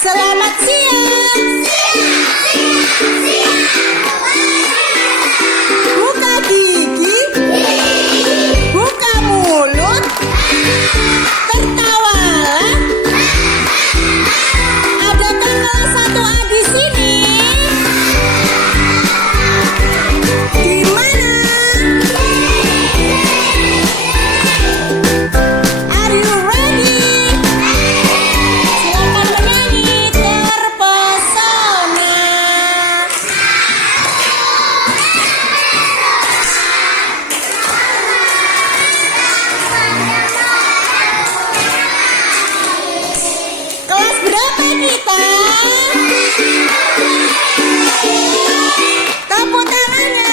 Selamat siang. Buka gigi, buka mulut, tertawalah. Adakah kelas 1A di sini? Di mana? Are you ready? Silakan menyanyi terpesona. Kelas berapa kita? Tepuk tangannya.